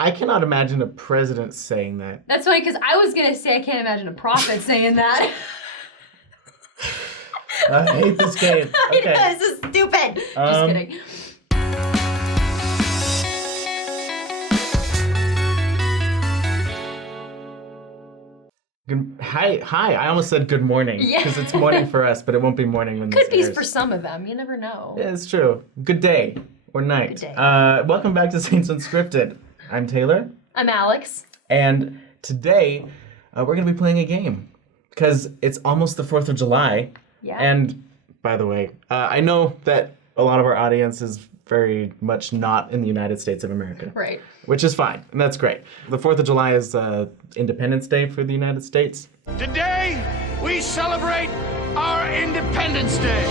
I cannot imagine a president saying that. That's funny, because I was going to say I can't imagine a prophet saying that. I hate this game. Okay. I know, this is stupid. Just kidding. Hi. I almost said good morning because it's morning for us, but it won't be morning when this Could be airs. for some of them. You never know. Yeah, it's true. Good day or night. Good day. Welcome back to Saints Unscripted. I'm Taylor. I'm Alex. And today we're going to be playing a game because it's almost the 4th of July. Yeah. And by the way, I know that a lot of our audience is very much not in the United States of America. Right. Which is fine, and that's great. The 4th of July is Independence Day for the United States. Today, we celebrate our Independence Day.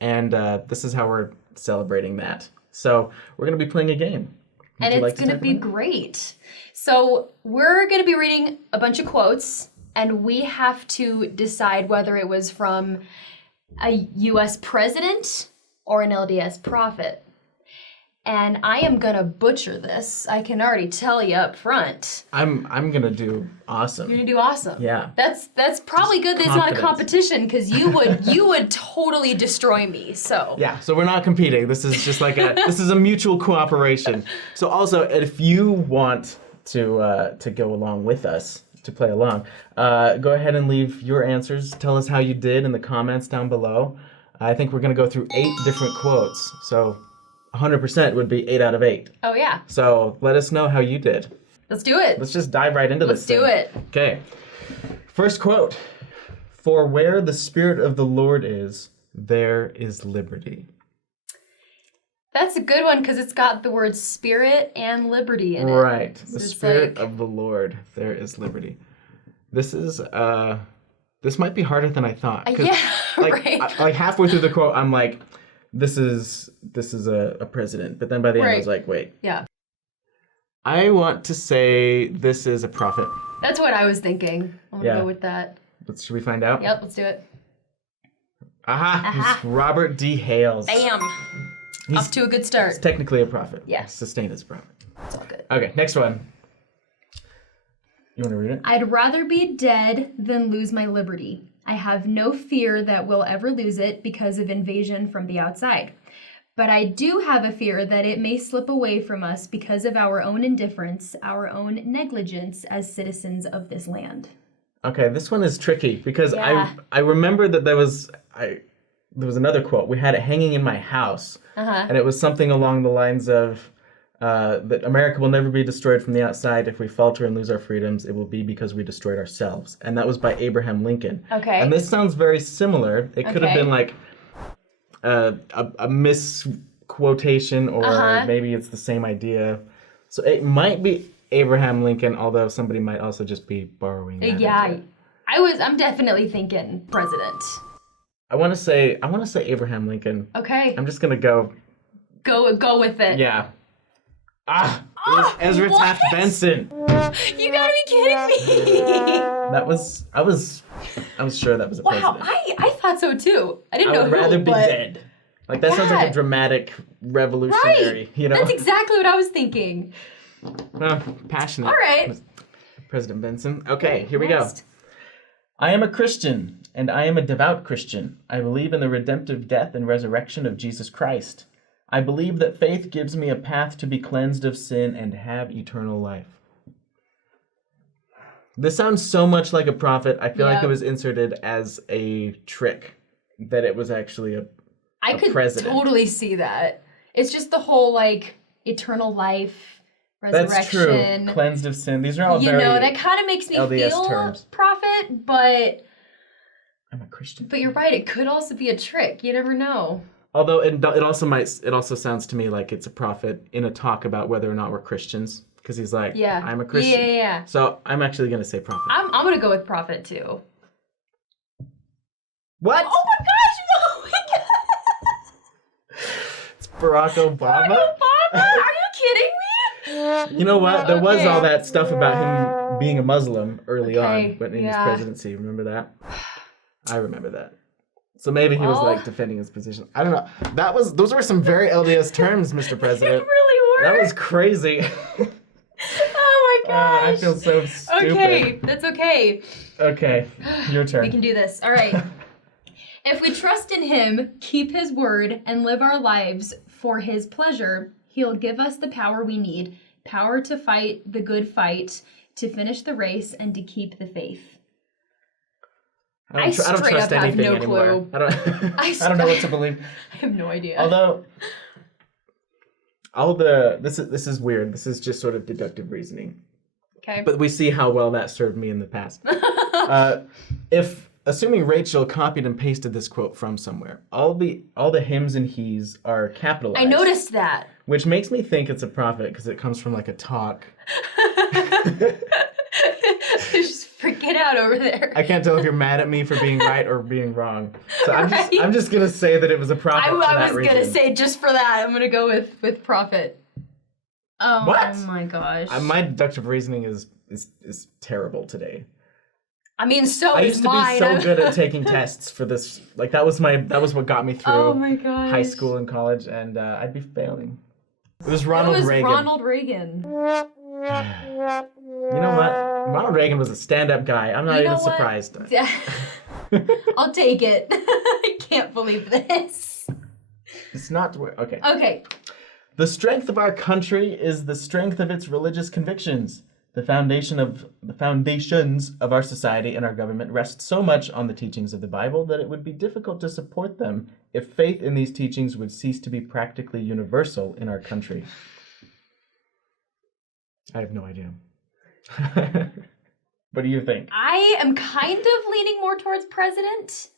And this is how we're celebrating that. So we're going to be playing a game. And it's going to be great. So we're going to be reading a bunch of quotes, and we have to decide whether it was from a U.S. president or an LDS prophet. And I am gonna butcher this. I can already tell you up front. I'm gonna do awesome. You're gonna do awesome. Yeah. That's probably good that it's not a competition, because you would totally destroy me. So yeah. So we're not competing. This is just like this is a mutual cooperation. So also, if you want to go along with us to play along, go ahead and leave your answers. Tell us how you did in the comments down below. I think we're gonna go through 8 different quotes. So 100% would be 8 out of 8. Oh yeah. So let us know how you did. Let's do it. Let's just dive right into this thing. Let's do it. Okay. First quote. For where the Spirit of the Lord is, there is liberty. That's a good one because it's got the word spirit and liberty in it. Right. So the Spirit of the Lord, there is liberty. This is this might be harder than I thought. Yeah, right. Like halfway through the quote, I'm like, this is a president. But then by the end, I was like, wait. Yeah. I want to say this is a prophet. That's what I was thinking. I'm going to go with that. Should we find out? Yep, let's do it. Aha. It's Robert D. Hales. Bam. Off to a good start. He's technically a prophet. Yeah. Sustained as a prophet. It's all good. Okay, next one. You want to read it? I'd rather be dead than lose my liberty. I have no fear that we'll ever lose it because of invasion from the outside. But I do have a fear that it may slip away from us because of our own indifference, our own negligence as citizens of this land. Okay, this one is tricky because I remember that there was another quote. We had it hanging in my house, and it was something along the lines of that America will never be destroyed from the outside. If we falter and lose our freedoms, it will be because we destroyed ourselves. And that was by Abraham Lincoln. Okay. And this sounds very similar. It could have been like a misquotation, or maybe it's the same idea. So it might be Abraham Lincoln, although somebody might also just be borrowing that idea. I'm definitely thinking president. I want to say Abraham Lincoln. Okay. I'm just gonna go with it. Yeah. It was Ezra Taft Benson. You gotta be kidding me. I was sure that was a president. Wow, I thought so too. I didn't know who. I would rather be dead. Like that sounds like a dramatic revolutionary, right. That's exactly what I was thinking. Passionate. All right. President Benson. Okay, here we go. I am a Christian, and I am a devout Christian. I believe in the redemptive death and resurrection of Jesus Christ. I believe that faith gives me a path to be cleansed of sin and have eternal life. This sounds so much like a prophet. I feel like it was inserted as a trick, that it was actually a president. I could totally see that. It's just the whole, like, eternal life, resurrection. That's true. Cleansed of sin. These are all very that kind of makes me LDS feel terms. Prophet, but I'm a Christian. But you're right. It could also be a trick. You never know. Although it also sounds to me like it's a prophet in a talk about whether or not we're Christians, because he's like, I'm a Christian. Yeah. So I'm actually going to say prophet. I'm going to go with prophet too. What? Oh my gosh! It's Barack Obama. Barack Obama? Are you kidding me? You know what? There was all that stuff about him being a Muslim early on, but in his presidency. Remember that? I remember that. So maybe he was like defending his position. I don't know. Those were some very LDS terms, Mr. President. They really That was crazy. Oh my gosh. I feel so stupid. Okay, that's okay. Okay, your turn. We can do this. All right. If we trust in him, keep his word, and live our lives for his pleasure, he'll give us the power we need, power to fight the good fight, to finish the race, and to keep the faith. I don't trust anything anymore. Clue. I don't know what to believe. I have no idea. Although this is weird. This is just sort of deductive reasoning. Okay. But we see how well that served me in the past. Assuming Rachel copied and pasted this quote from somewhere, all the hims and he's are capitalized. I noticed that. Which makes me think it's a prophet because it comes from like a talk. Just freak it out over there. I can't tell if you're mad at me for being right or being wrong. So I'm just gonna say that it was a prophet. I was gonna say just for that, I'm gonna go with prophet. Oh what? My gosh. My deductive reasoning is terrible today. I mean, I used to be so good at taking tests for this. Like that was what got me through high school and college, and I'd be failing. It was Ronald Reagan. Ronald Reagan. You know what? Ronald Reagan was a stand-up guy. I'm not even surprised. I'll take it. I can't believe this. It's not okay. Okay. The strength of our country is the strength of its religious convictions. The foundations of our society and our government rest so much on the teachings of the Bible that it would be difficult to support them if faith in these teachings would cease to be practically universal in our country. I have no idea. What do you think? I am kind of leaning more towards president.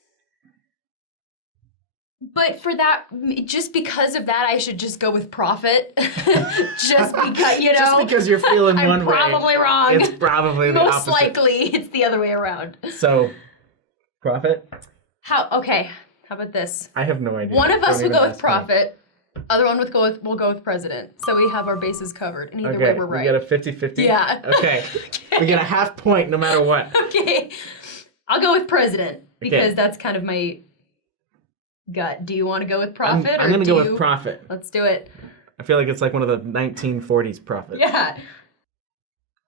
But for that, just because of that, I should just go with prophet. Just because, Just because you're feeling one way. I'm probably wrong. It's probably the Most opposite. likely, it's the other way around. So, prophet? Okay, how about this? I have no idea. One of us will go with prophet. Other one will go with president. So we have our bases covered. And either way, we're right. We get a 50-50? Yeah. Okay. We get a half point no matter what. Okay. I'll go with president because that's kind of my gut. Do you want to go with prophet? I'm going to go with prophet. Let's do it. I feel like it's like one of the 1940s prophets. Yeah.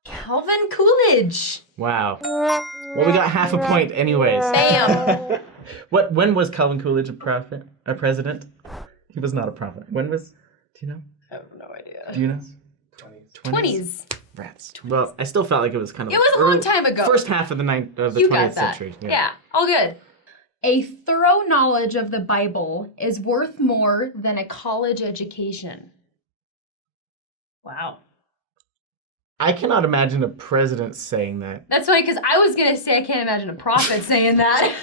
Calvin Coolidge. Wow. Well, we got half a point anyways. Bam. When was Calvin Coolidge a president? He was not a prophet. When was, do you know? I have no idea. Do you know? 20s. Rats. 20s. Well, I still felt like it was kind of It was a long time ago. First half of the 20th century. Yeah, all good. A thorough knowledge of the Bible is worth more than a college education. Wow. I cannot imagine a president saying that. That's funny because I was going to say I can't imagine a prophet saying that.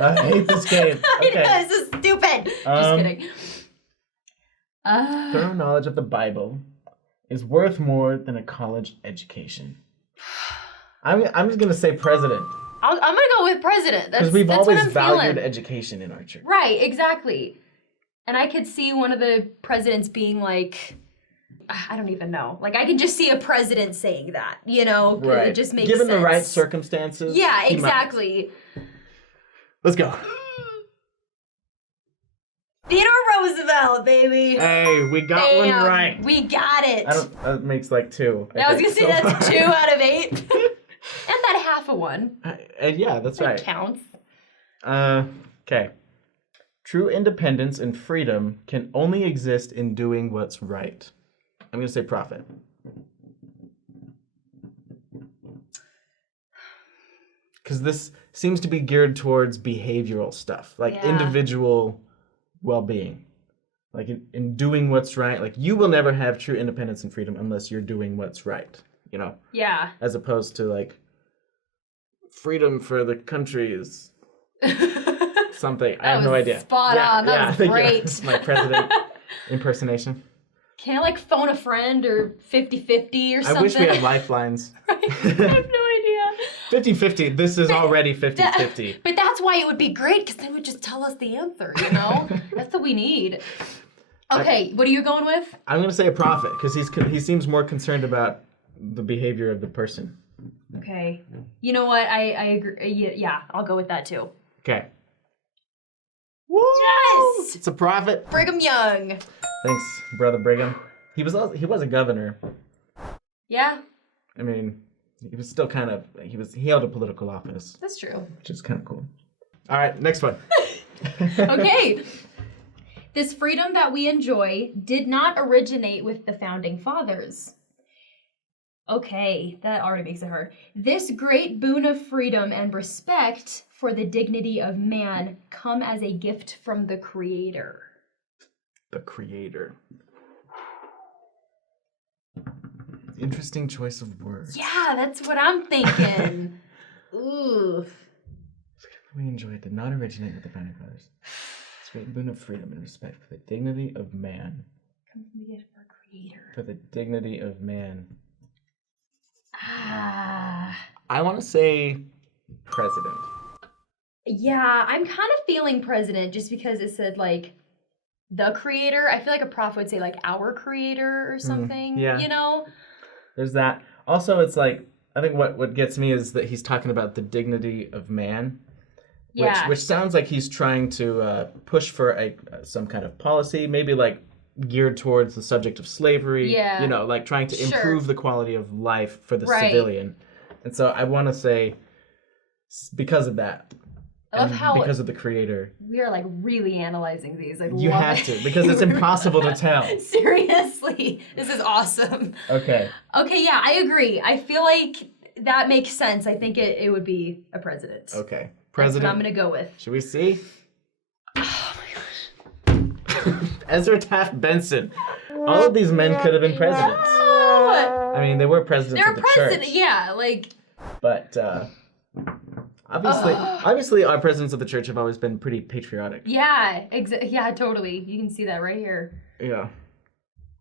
I hate this game. Okay. I know, this is stupid. Just kidding. Thorough knowledge of the Bible is worth more than a college education. I'm just going to say president. I'm going to go with president. Because we've always valued education in our church. Right, exactly. And I could see one of the presidents being like, I don't even know. Like, I can just see a president saying that, you know? Right. It just makes sense. Given the right circumstances. Yeah, exactly. Let's go. Theodore Roosevelt, baby. Hey, we got one right. We got it. That makes like 2. I was going to say that's 2 out of 8. And that half a 1. Yeah, that's right. That counts. Okay. True independence and freedom can only exist in doing what's right. I'm going to say prophet. Because this seems to be geared towards behavioral stuff, like individual well-being. Like in doing what's right. Like you will never have true independence and freedom unless you're doing what's right, you know? Yeah. As opposed to like freedom for the country is something. I have no idea. Spot on. That was great. That's my president impersonation. Can I like phone a friend or 50-50 or something? I wish we had lifelines. Right? I have no idea. 50-50. This is already 50-50. But that's why it would be great, because they would just tell us the answer, you know? That's what we need. Okay, what are you going with? I'm going to say a prophet, because he seems more concerned about the behavior of the person. Okay. You know what? I agree. Yeah, I'll go with that too. Okay. Woo! Yes! It's a prophet. Brigham Young. Thanks, Brother Brigham. He was a governor. Yeah. I mean, he was still he held a political office. That's true. Which is kind of cool. All right, next one. Okay. This freedom that we enjoy did not originate with the founding fathers. Okay, that already makes it hard. This great boon of freedom and respect for the dignity of man come as a gift from the Creator. The Creator. Interesting choice of words. Yeah, that's what I'm thinking. Ooh. We enjoy it did not originate with the founding fathers. This great boon of freedom and respect for the dignity of man. Come from the gift of our Creator. For the dignity of man. Ah. I want to say president. Yeah, I'm kind of feeling president just because it said like the Creator. I feel like a prof would say like our Creator or something. Yeah. You know? There's that. Also, it's like, I think what gets me is that he's talking about the dignity of man. Yeah. Which sounds like he's trying to push for some kind of policy, maybe like geared towards the subject of slavery. Yeah. You know, like trying to improve the quality of life for the civilian. And so I want to say, because of that. I love how because of the Creator. We are like really analyzing these. Like You have to, because it's impossible to tell. Seriously, this is awesome. Okay. Okay, yeah, I agree. I feel like that makes sense. I think it would be a president. Okay. President. President. I'm gonna go with. Should we see? Oh my gosh. Ezra Taft Benson. All of these men could have been presidents. No! I mean, they were presidents of the church. Yeah, like. But obviously, our presidents of the church have always been pretty patriotic. Yeah, yeah, totally. You can see that right here. Yeah.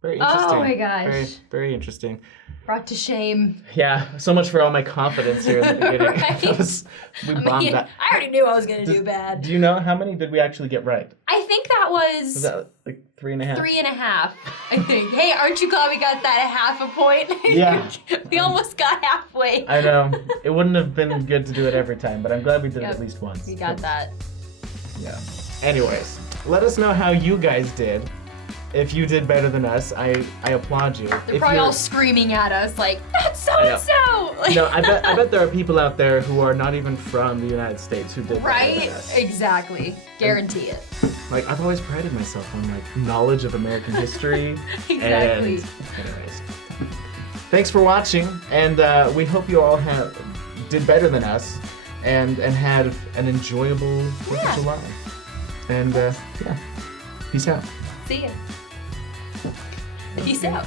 Very interesting. Oh my gosh. Very, very interesting. Brought to shame. Yeah, so much for all my confidence here in the beginning. Right? We bombed that. I already knew I was going to do bad. Do you know how many did we actually get right? I think that was... Was that like 3.5? 3.5, I think. Hey, aren't you glad we got that at half a point? Yeah. We almost got halfway. I know. It wouldn't have been good to do it every time, but I'm glad we did it at least once. We got that. Yeah. Anyways, let us know how you guys did. If you did better than us, I applaud you. They're probably all screaming at us like, that's so-and-so! No, I bet there are people out there who are not even from the United States who did better than us. Exactly. Guarantee it. Like, I've always prided myself on, like, knowledge of American history. Exactly. And anyways. Thanks for watching, and we hope you all did better than us and had an enjoyable 4th of July. And, yeah. Peace out. See ya. Peace out.